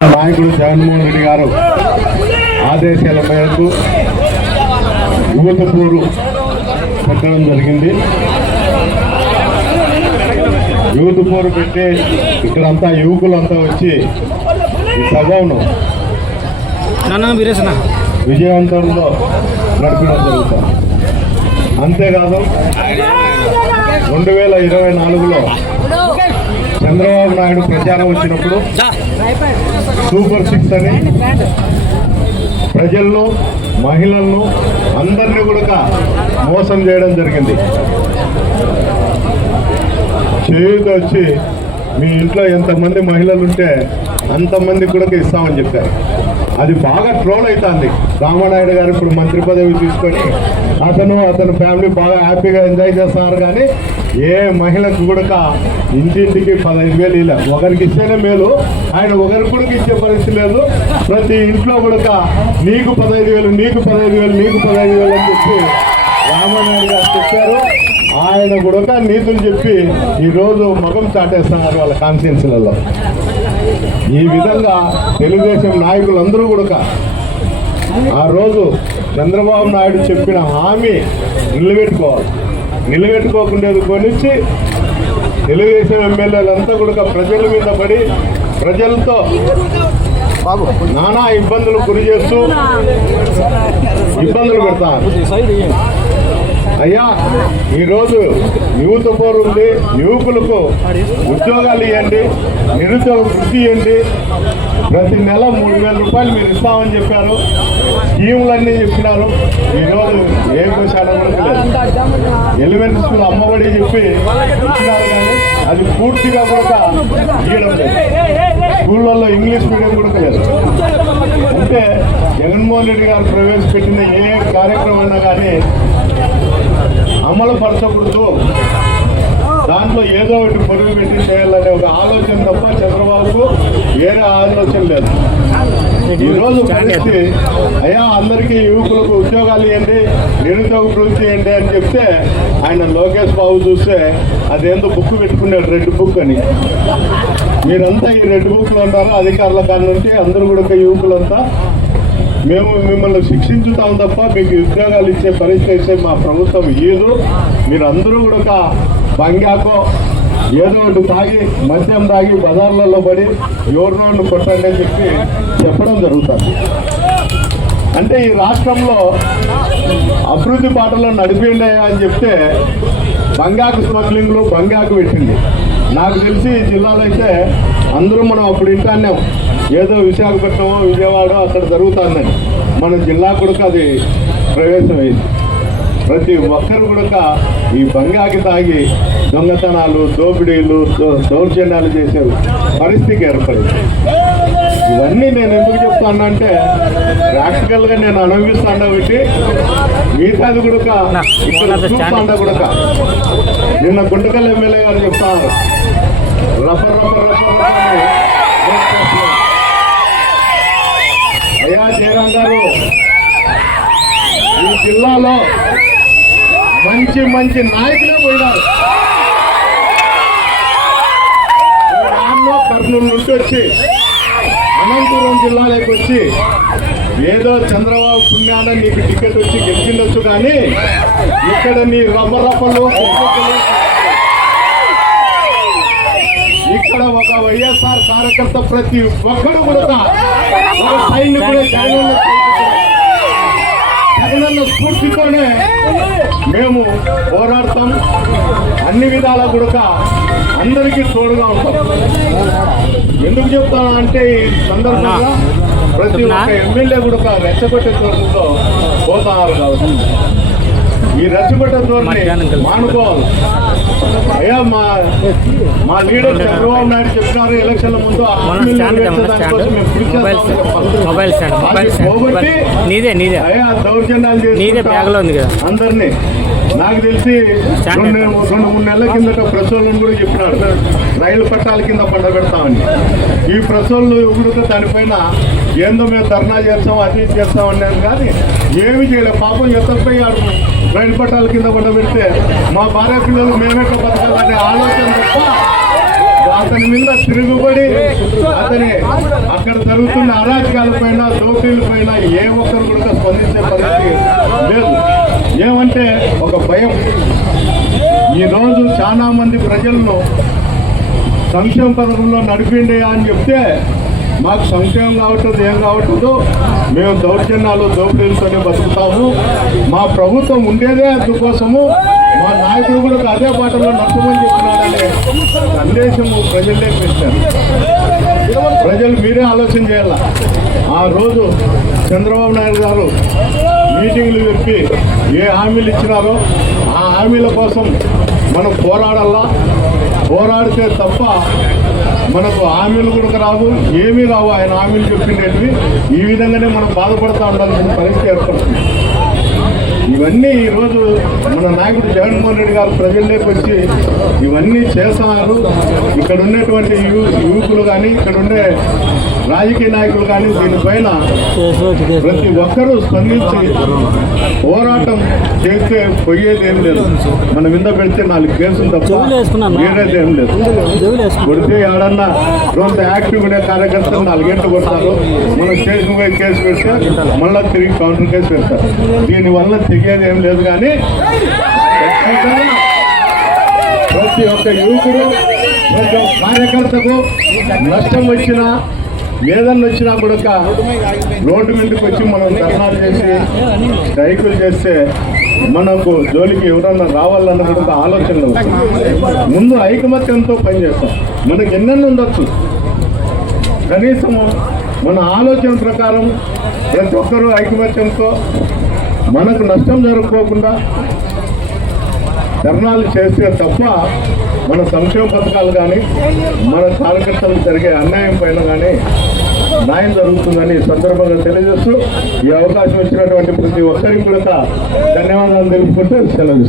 నాయకుడు జగన్మోహన్ రెడ్డి గారు ఆదేశాల మేరకు యువత పోరు పెట్టడం జరిగింది. యువత పోరు పెట్టి ఇక్కడంతా యువకులంతా వచ్చి ఈ సభను విజయవంతంలో నడపడం జరుగుతుంది. అంతేకాదు 2024లో చంద్రబాబు నాయుడు ప్రచారం వచ్చినప్పుడు సూపర్ 6 అని ప్రజలను మహిళలను అందరినీ కూడా మోసం చేయడం జరిగింది. చేయూత వచ్చి మీ ఇంట్లో ఎంతమంది మహిళలు ఉంటే అంతమంది కూడా ఇస్తామని చెప్పారు. అది బాగా ట్రోల్ అవుతుంది. రామానాయుడు గారు ఇప్పుడు మంత్రి పదవి తీసుకొని అతను ఫ్యామిలీ బాగా హ్యాపీగా ఎంజాయ్ చేస్తున్నారు. కానీ ఏ మహిళకు కూడా ఇంటింటికి 15,000 ఇలా ఒకరికి ఇస్తేనే మేలు, ఆయన ఒకరికి కూడా ఇచ్చే పరిస్థితి లేదు. ప్రతి ఇంట్లో కూడా నీకు 15,000 నీకు 15,000 నీకు 15,000 అని చెప్పి రామానాయుడు గారు చెప్పారు. ఆయన కూడా నీతులు చెప్పి ఈరోజు మగం చాటేస్తున్నారు వాళ్ళ కాన్స్టిట్యున్సీలలో. ఈ విధంగా తెలుగుదేశం నాయకులందరూ కూడా ఆ రోజు చంద్రబాబు నాయుడు చెప్పిన హామీ నిలబెట్టుకోవాలి. నిలబెట్టుకోకుండా కొనిచ్చి తెలుగుదేశం ఎమ్మెల్యేలంతా కూడా ప్రజల మీద పడి ప్రజలతో నానా ఇబ్బందులు గురి చేస్తూ ఇబ్బందులు పెడతారు. అయ్యా, ఈరోజు యువత పోరు ఉంది, యువకులకు ఉద్యోగాలు ఇవ్వండి, నిరుద్యోగ వృత్తి ఇవ్వండి, ప్రతి నెల 3,000 రూపాయలు మీరు ఇస్తామని చెప్పారు. స్కీములన్నీ చెప్పినారు. ఈరోజు ఏ విషయాలు కూడా లేదు. ఎలిమెంటరీ స్కూల్ అమ్మఒడి చెప్పి ఇచ్చినారు, కానీ అది పూర్తిగా కూడా ఇవ్వడం లేదు. స్కూళ్ళల్లో ఇంగ్లీష్ మీడియం కూడా లేదు. అంటే జగన్మోహన్ రెడ్డి గారు ప్రవేశపెట్టిన ఏ కార్యక్రమం అయినా కానీ అమలు పరచకూడదు, దాంట్లో ఏదో ఒకటి పొరుగు పెట్టి చేయాలనే ఒక ఆలోచన తప్ప చంద్రబాబుకు వేరే ఆలోచన లేదు. ఈరోజు పరిస్థితి అయ్యా అందరికీ యువకులకు ఉద్యోగాలు ఇవ్వండి, నిరుద్యోగ వృత్తి ఇవ్వండి అని చెప్తే ఆయన లోకేష్ బాబు చూస్తే అదేందో బుక్ పెట్టుకున్నాడు, రెడ్ బుక్ అని. మీరంతా ఈ రెడ్ బుక్లు అంటారు అధికారుల కాడ నుంచి. అందరూ కూడా యువకులంతా మేము మిమ్మల్ని శిక్షించుతాం తప్ప మీకు ఉద్యోగాలు ఇచ్చే పరిస్థితి మా ప్రభుత్వం ఇయ్యదు. మీరు అందరూ కూడా బంగాకో ఏదో ఒకటి తాగి మద్యం తాగి బజార్లలో పడి ఎవరినోళ్ళు కొట్టండి అని చెప్పి చెప్పడం జరుగుతుంది. అంటే ఈ రాష్ట్రంలో అభివృద్ధి బాటలో నడిపిండే అని చెప్తే బంగాకు స్మగ్లింగ్లు బంగాకు పెట్టింది. నాకు తెలిసి ఈ జిల్లాలో అయితే అందరూ మనం అప్పుడు ఇంటాన్నాం, ఏదో విశాఖపట్నమో విజయవాడ అక్కడ జరుగుతుందని. మన జిల్లా కూడా అది ప్రవేశమైంది. ప్రతి ఒక్కరు కూడా ఈ బంగాకి తాగి దొంగతనాలు, దోపిడీలు, దౌర్జన్యాలు చేసే పరిస్థితికి ఏర్పడింది. ఇవన్నీ నేను ఎందుకు చెప్తాను అంటే ప్రాక్టికల్గా నేను అనుభవిస్తాను కాబట్టి మిగతాది కూడా ఇక్కడ చూస్తాను కూడా. నిన్న గుంటకల్ ఎమ్మెల్యే గారు చెప్తాను, రబ్బర్ రబ్బర్ రబ్బర్ అయ్యా జయరాం గారు, ఈ జిల్లాలో మంచి మంచి నాయకులే పోయినారు. కర్నూలు నుంచి వచ్చి అనంతపురం జిల్లాలోకి వచ్చి ఏదో చంద్రబాబు పుణ్యాన నీకు టికెట్ వచ్చి గెలిచిండొచ్చు, కానీ ఇక్కడ నీ రబ్బరప్పలు ఇక్కడ ఒక వైఎస్ఆర్ కార్యకర్త ప్రతి ఒక్కరు కూడా ఒక సైనికుడే జగనన్న స్ఫూర్తితోనే మేము పోరాడతాం. అన్ని విధాలా కూడా అందరికీ తోడుగా ఉంటాం. ఎందుకు చెప్తాను అంటే ఈ సందర్భంగా ప్రతి ఒక్క ఎమ్మెల్యే కూడా రెచ్చగొట్టే ధోరణితో పోతున్నారు. కాబట్టి ఈ రెచ్చగొట్టే ధోరణి మానుకోవాలి. అయ్యా మా లీడర్ చంద్రబాబు నాయుడు చెప్పినారు ఎలక్షన్ల ముందు దానికోసం మేము కృషి చేస్తామని అయ్యా దౌర్జన్యాలు చేసి అందరినీ. నాకు తెలిసి 2-3 నెలల కిందట ప్రసోళ్ళను కూడా చెప్పినాడు రైలు పట్టాల కింద పండబెడతామని. ఈ ప్రసోళ్ళు కూడా దానిపైన ఏందో మేము ధర్నా చేస్తాం అది చేస్తాం అనేది, కానీ ఏమి చేయలేదు. పాపం ఎత్తపోయాడు రైలు పట్టాల కింద పండబెడితే మా భార్య పిల్లలు మేమెట్లా బతకాలనే ఆలోచన తప్ప అతని మీద తిరుగుబడి అతని అక్కడ జరుగుతున్న అరాచకాల పైన దోపిడీల పైన ఏ ఒక్కరు కూడా స్పందించే పరిస్థితి లేదు. ఏమంటే ఒక భయం. ఈరోజు చాలా మంది ప్రజలను సంక్షేమ పథకంలో నడిపిండి అని చెప్తే మాకు సంక్షేమం కావట్లేదు, ఏం కావట్లేదు, మేము దౌర్జన్యాలు దోపిడీలతోనే బతుకుతాము, మా ప్రభుత్వం ఉండేదే అందుకోసము, మా నాయకుడు కూడా అదే బాటలో నచ్చమని చెప్తున్నాడనే సందేశము ప్రజల్లోకి పెట్టారు. ప్రజలు మీరే ఆలోచన చేయాల. ఆ రోజు చంద్రబాబు నాయుడు గారు మీటింగ్లు చెప్పి ఏ హామీలు ఇచ్చినారో ఆ హామీల కోసం మనం పోరాడాలా. పోరాడితే తప్ప మనకు హామీలు కూడా రావు, ఏమీ రావు. ఆయన హామీలు చెప్పిండేవి ఈ విధంగానే మనం బాధపడుతూ ఉండాల్సిన పరిస్థితి ఏర్పడుతుంది. ఇవన్నీ ఈరోజు మన నాయకుడు జగన్మోహన్ రెడ్డి గారు ప్రజల్లోకి వచ్చి ఇవన్నీ చేస్తున్నారు. ఇక్కడ ఉన్నటువంటి యువకులు కానీ ఇక్కడ ఉండే రాజకీయ నాయకులు కానీ దీనిపైన ప్రతి ఒక్కరూ స్పందించి పోరాటం చేస్తే పోయేది ఏం లేదు. మన మీద పెడితే 4 కేసులు తప్ప వేరేది ఏం లేదు. కొడితే ఏడన్నా కొంత యాక్టివ్ ఉండే కార్యకర్తలు 4 గంటలు కొడతారు. మనం స్టేషన్ పోయి కేసు పెడితే మళ్ళీ తిరిగి కౌంటర్ కేసు పెడతారు. దీనివల్ల తెగేది ఏం లేదు. కానీ ప్రతి ఒక్క యువకుడు ప్రతి ఒక్క కార్యకర్తకు నష్టం వచ్చినా ఏదన్నా వచ్చినా కూడా రోడ్డు మీదకి వచ్చి మనం ధర్నాలు చేసి స్ట్రైకులు చేస్తే మనకు జోలికి ఎవరన్నా రావాలన్న కూడా ఆలోచనలు ముందు ఐకమత్యంతో పనిచేస్తాం. మనకి ఎన్నెన్ని ఉండొచ్చు, కనీసము మన ఆలోచన ప్రకారం ప్రతి ఒక్కరూ ఐకమత్యంతో మనకు నష్టం జరగకోకుండా ధర్నాలు చేస్తే తప్ప మన సంక్షేమ పథకాలు కానీ మన కార్యకర్తలకు జరిగే అన్యాయం పైన కానీ న్యాయం జరుగుతుందని సందర్భంగా తెలియజేస్తూ ఈ అవకాశం ఇచ్చినటువంటి ప్రతి ఒక్కరికి కూడా ధన్యవాదాలు తెలుపుకుంటూ సెలవు.